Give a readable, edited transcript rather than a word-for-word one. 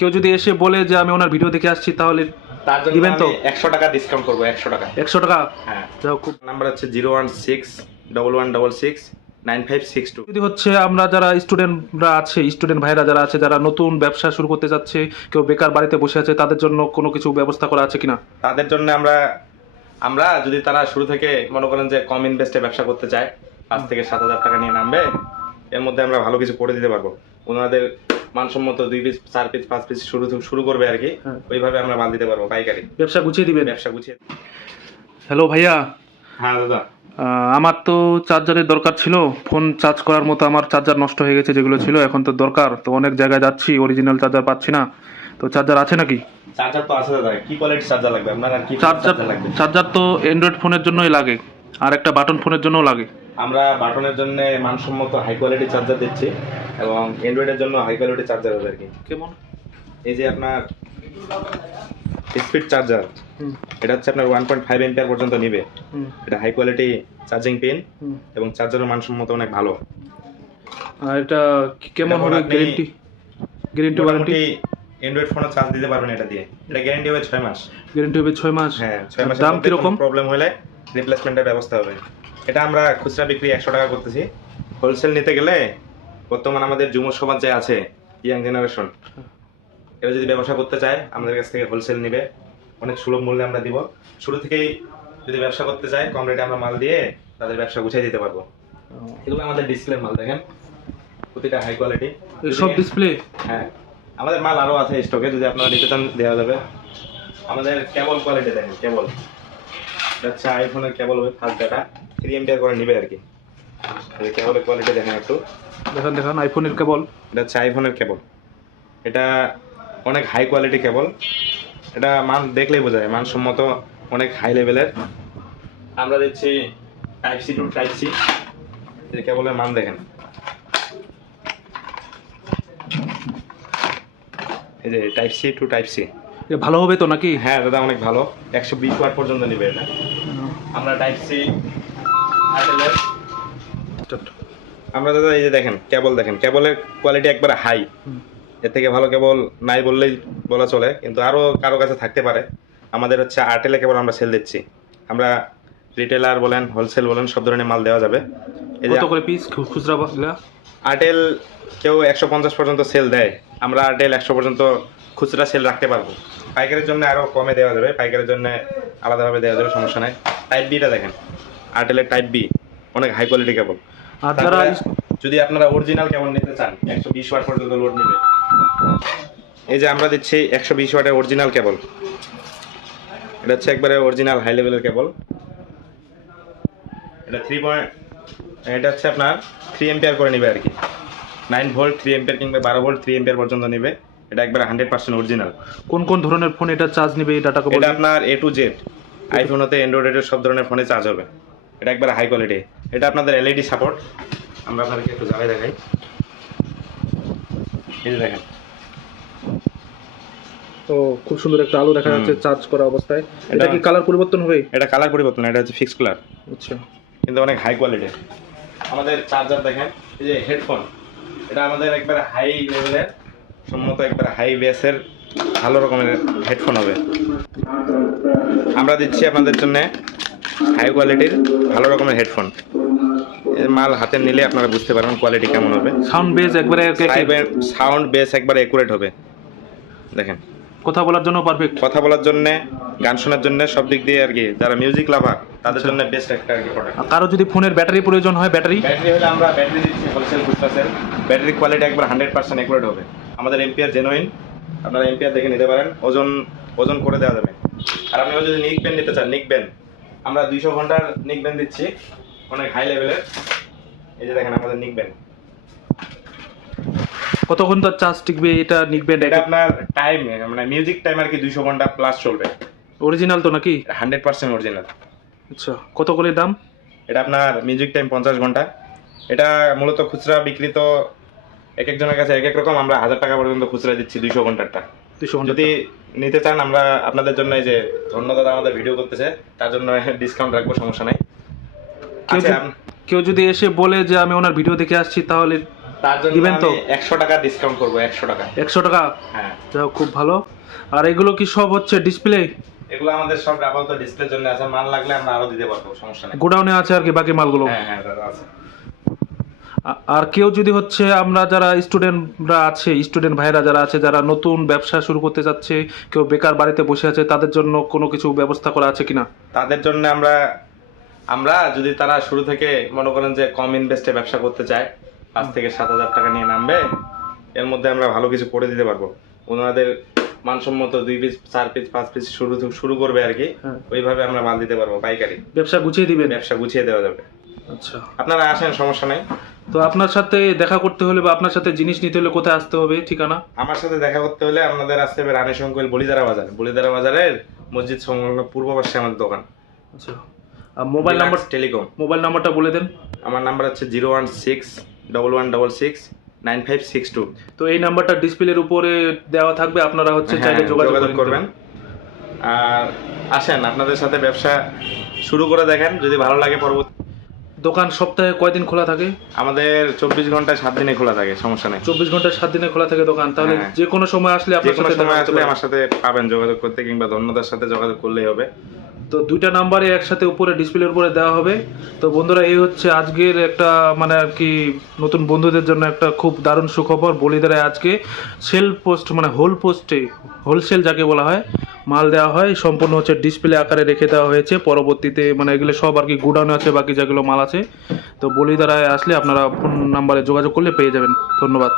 কেউ যদি এসে বলে যে আমি ওনার ভিডিও দেখে আসছি তাহলে তার জন্য দিবেন তো? আমি 100 টাকা ডিসকাউন্ট করব, 100 টাকা। 100 টাকা? হ্যাঁ, যাও, খুব নাম্বার হচ্ছে 01611669562। যদি হচ্ছে আমরা যারা স্টুডেন্টরা আছে, স্টুডেন্ট ভাইরা যারা আছে, যারা নতুন ব্যবসা শুরু করতে যাচ্ছে, কেউ বেকার বাড়িতে বসে আছে, তাদের জন্য কোনো কিছু ব্যবস্থা করা আছে কিনা? তাদের জন্য আমরা যদি তারা শুরু থেকে মনে করেন যে কম ইনভেস্টে ব্যবসা করতে চায়, 5 থেকে 7,000 টাকা নিয়ে নামবে, এর মধ্যে আমরা ভালো কিছু করে দিতে পারবো। ওনাদের মানসম্মত 2 পিস 4 পিস 5 পিস শুরু করবে আর কি। হ্যাঁ। ওইভাবে আমরা মাল দিতে পারবো পাইকারি ব্যবসা গুছিয়ে দিবেন? ব্যবসা গুছিয়ে। হ্যালো ভাইয়া, হ্যাঁ দাদা, আমার তো চার্জারের দরকার ছিল। ফোন চার্জ করার মতো আমার চার্জার নষ্ট হয়ে গেছে, যেগুলো ছিল এখন তো দরকার। তো অনেক জায়গায় যাচ্ছি, অরিজিনাল চার্জার পাচ্ছি না। তো চার্জার আছে নাকি? চার্জার তো আছে দাদা। কি কোয়ালিটির চার্জার লাগবে আপনার? আর কি চার্জার লাগবে? চার্জার তো অ্যান্ড্রয়েড ফোনের জন্যই লাগে, আর একটা বাটন ফোনের জন্যও লাগে। আমরা বাটনের জন্য মানসম্মত হাই কোয়ালিটি চার্জার দিচ্ছি এবং অ্যান্ড্রয়েডের জন্য হাই কোয়ালিটি চার্জার হবে আর কি। কেমন? এই যে আপনার স্পিড চার্জার, এটা হচ্ছে আপনার 1.5 এম্পিয়ার পর্যন্ত নিবে। এটা হাই কোয়ালিটি চার্জিং পিন এবং চার্জারের মানসম্মত অনেক ভালো। আর এটা কেমন হবে? Guarantee warranty? অ্যান্ড্রয়েড ফোনে চার্জ দিতে পারবেন এটা দিয়ে। এটা গ্যারান্টি হবে 6 মাস। গ্যারেন্টি হবে 6 মাস? হ্যাঁ, 6 মাসের দাম মধ্যে কি রকম? প্রবলেম হলে রিপ্লেসমেন্টের ব্যবস্থা হবে। এটা আমরা খুচরা বিক্রি 100 টাকা করতেছি। হোলসেল নিতে গেলে বর্তমান আমাদের যুব সমাজ যে আছে, ইয়াং জেনারেশন, এরা যদি ব্যবসা করতে চায় আমাদের কাছ থেকে হোলসেল নিবে, অনেক সুলভ মূল্যে আমরা দিব। শুরু থেকেই যদি ব্যবসা করতে চায় কম রেটে আমরা মাল দিয়ে তাদের ব্যবসা গুছিয়ে দিতে পারবো। এগুলো আমাদের ডিসপ্লে মাল, দেখেন প্রতিটা হাই কোয়ালিটি সব ডিসপ্লে। হ্যাঁ, আমাদের মাল আরো আছে স্টকে, যদি আপনারা নিতে চান দেওয়া যাবে। আমাদের কেবল কোয়ালিটি দেখেন, কেবল আচ্ছা আইফোনের কেবল হবে ফাস্ট ডাটা 3 এম্পিয়ার করে নিবে আর কি। এই কেবলের কোয়ালিটি দেখেন একটু, দেখান আইফোনের কেবল। এটা হচ্ছে আইফোনের কেবল। এটা অনেক হাই কোয়ালিটি কেবল। এটা মান দেখলেই বোঝা যায় মানসম্মত, অনেক হাই লেভেলের। আমরা দিচ্ছি type C to type C. এই কেবলের মান দেখেন, এই যে type C to type C. ভালো হবে তো নাকি? হ্যাঁ দাদা, অনেক ভালো। 120 ওয়াট পর্যন্ত নিবে এটা। আমরা টাইপ সি আমরা দাদা এই যে দেখেন কেবল, দেখেন কেবলের কোয়ালিটি একবারে হাই। এর থেকে ভালো কেবল নাই বললেই বলা চলে, কিন্তু আরও কারো কাছে থাকতে পারে। আমাদের হচ্ছে আরটেলে কেবল আমরা সেল দিচ্ছি। আমরা রিটেলার বলেন, হোলসেল বলেন, সব ধরনের মাল দেওয়া যাবে। এই যে কত করে পিস খুচরা বাংলা? আরটেল কেউ 150 পর্যন্ত সেল দেয়, আমরা আরটেল 100 পর্যন্ত খুচরা সেল রাখতে পারবো। পাইকারের জন্য আরও কমে দেওয়া যাবে, পাইকারের জন্য আলাদাভাবে দেওয়া যাবে, সমস্যা নাই। টাইপ বিটা দেখেন, আরটেলের টাইপ বি অনেক হাই কোয়ালিটি কেবল। আর যারা যদি আপনারা অরিজিনাল কেবল নিতে চান 120 ওয়াট পর্যন্ত লোড নেবে, এই যে আমরা দিচ্ছি 120 ওয়াটের অরিজিনাল কেবল। এটা হচ্ছে একবারে অরিজিনাল হাই লেভেলের কেবল। এটা হচ্ছে আপনার 3 এম্পিয়ার করে নেবে আর কি। 9 ভোল্ট 3 এম্পিয়ার কিংবা 12 ভোল্ট 3 এম্পিয়ার পর্যন্ত নেবে। এটা একবারে 100% অরিজিনাল। কোন কোন ধরনের ফোন এটা চার্জ নেবে এই ডাটাকে? এটা আপনার A to Z, আইফোন হতে অ্যান্ড্রয়েডের সব ধরনের ফোনে চার্জ হবে। এটা একবারে হাই কোয়ালিটি। এটা আপনাদের এলইডি সাপোর্ট। আমরা আপনাদেরকে একটু জ্বালিয়ে দেখাই, এই যে দেখেন। তো খুব সুন্দর একটা আলো দেখা যাচ্ছে চার্জ করা অবস্থায়। এটা কি কালার পরিবর্তন হবে? এটা কালার পরিবর্তন, এটা হচ্ছে ফিক্স কালার। আচ্ছা, কিন্তু অনেক হাই কোয়ালিটি। আমাদের চার্জার দেখেন, এই যে হেডফোন, এটা আমাদের একবারে হাই লেভেলের সম্মত, একবারে হাই বেসের ভালো রকমের হেডফোন হবে। আমরা দিচ্ছি আপনাদের জন্য হাই কোয়ালিটির ভালো রকমের হেডফোন। এই মাল হাতে নিলে আপনারা বুঝতে পারবেন কোয়ালিটি কেমন হবে। সাউন্ড বেস একবারে সাউন্ড বেস একবারে একুরেট হবে। দেখেন, কথা বলার জন্য পারফেক্ট। কথা বলার জন্য, গান শোনার জন্য, সব দিক দিয়ে আর কি। যারা মিউজিক লাভার তাদের জন্য বেস্ট একটা আর কি প্রোডাক্ট। কারো যদি ফোনের ব্যাটারি প্রয়োজন হয়, ব্যাটারি হলে আমরা ব্যাটারি দিচ্ছি হোলসেল খুচরা সেল। ব্যাটারির কোয়ালিটি একবার 100% একুরেট হবে। আমাদের এম্পিয়ার জেনুইন, আপনারা এম্পিয়ার দেখে নিতে পারেন, ওজন করে দেওয়া যাবে। আর আপনারা যদি নিক ব্যান্ড নিতে চান, নিক ব্যান্ড আমরা 200 ঘন্টার নিক ব্যান্ড দিচ্ছি, অনেক হাই লেভেলের। এই যে দেখেন আমাদের নিক ব্যান্ড। কত ঘন্টা চার্জ টিকবে এটা নিক ব্যান্ড? এটা আপনার টাইম, মানে মিউজিক টাইম আর কি 200 ঘন্টা প্লাস চলবে। অরিজিনাল তো নাকি? 100% অরিজিনাল। আচ্ছা, কত করে দাম? এটা আপনার মিউজিক টাইম 50 ঘন্টা। এটা মূলত খুচরা বিক্রি তো এক একজনের কাছে এক এক রকম। আমরা 1000 টাকা পর্যন্ত খুচরা দিচ্ছি 200 ঘন্টারটা। 200 ঘন্টা যদি নিতে চান আমরা আপনাদের জন্য, এই যে ধন্যবাদ আমাদের ভিডিও করতেছে তার জন্য ডিসকাউন্ট রাখবো, সমস্যা নাই। কেউ যদি এসে বলে যে আমি ওনার ভিডিও দেখে আসছি তাহলে তার জন্য দিবেন তো? আমি 100 টাকা ডিসকাউন্ট করবো, 100 টাকা। 100 টাকা? হ্যাঁ, যাও, খুব ভালো। আর এগুলো কি সব হচ্ছে ডিসপ্লে? এগুলো আমাদের সব আপাতত ডিসপ্লের জন্য আছে, মাল লাগলে আমরা আরো দিতে পারবো, সমস্যা নেই। গোডাউনে আছে আর কি বাকি মালগুলো? হ্যাঁ হ্যাঁ দাদা আছে। আর কেউ যদি হচ্ছে আমরা যারা স্টুডেন্টরা আছে, স্টুডেন্ট ভাইরা যারা আছে, যারা নতুন ব্যবসা শুরু করতে যাচ্ছে, কেউ বেকার বাড়িতে বসে আছে, তাদের জন্য কোনো কিছু ব্যবস্থা করা আছে কিনা? তাদের জন্য আমরা যদি তারা শুরু থেকে মনে করেন যে কম ইনভেস্টে ব্যবসা করতে চায়, 5 থেকে 7,000 টাকা নিয়ে নামবে, এর মধ্যে আমরা ভালো কিছু করে দিতে পারবো। ওনাদের মানসম্মত 2 পিস 4 পিস 5 পিস শুরু করবে আর কি, হ্যাঁ। ওইভাবে আমরা মাল দিতে পারবো পাইকারি। ব্যবসা গুছিয়ে দিবেন? ব্যবসা গুছিয়ে দেওয়া যাবে। আচ্ছা, আপনারা আসেন, সমস্যা নাই। তো আপনার সাথে দেখা করতে হলে বা আপনার সাথে জিনিস নিতে হলে কোথায় আসতে হবে, ঠিকানা? আমার সাথে দেখা করতে হলে আপনাদের আসতে হবে রানী শঙ্কর বলিদারা বাজার। বলিদারা বাজারের মসজিদ সংলগ্ন পূর্ব পাশে আমার দোকান। আচ্ছা, আর মোবাইল নাম্বার? টেলিকম। মোবাইল নাম্বারটা বলে দেন। আমার নাম্বার হচ্ছে 01611669562। তো এই নাম্বারটা ডিসপ্লের উপরে দেওয়া থাকবে, আপনারা হচ্ছে চাইলে যোগাযোগ করবেন। আর আসেন, আপনাদের সাথে ব্যবসা শুরু করে দেখেন, যদি ভালো লাগে পরবর্তী। দোকান সপ্তাহে কয়দিন খোলা থাকে? আমাদের 24 ঘন্টায় 7 দিনে খোলা থাকে, সমস্যা নেই। 24 ঘন্টায় 7 দিনে খোলা থাকে দোকান। তাহলে হ্যাঁ। যে কোনো সময় আসলে যে আপনার কোনো সাথে দেখা সময় করতে আসলে পারবেন। আমার সাথে পাবেন যোগাযোগ করতে, কিংবা ধন্যদার সাথে যোগাযোগ করলেই হবে। তো দুইটা নাম্বারে একসাথে উপরে ডিসপ্লের উপরে দেওয়া হবে। তো বন্ধুরা, এই হচ্ছে আজকের একটা মানে আর কি নতুন বন্ধুদের জন্য একটা খুব দারুণ সুখবর। বলিদারায় আজকে সেল পোস্ট মানে হোলসেল যাকে বলা হয় মাল দেওয়া হয়, সম্পূর্ণ হচ্ছে ডিসপ্লে আকারে রেখে দেওয়া হয়েছে। পরবর্তীতে মানে এগুলো সব আর কি গুডাউনে আছে, বাকি যেগুলো মাল আছে। তো বলিদারায় আসলে আপনারা ফোন নাম্বারে যোগাযোগ করলে পেয়ে যাবেন। ধন্যবাদ।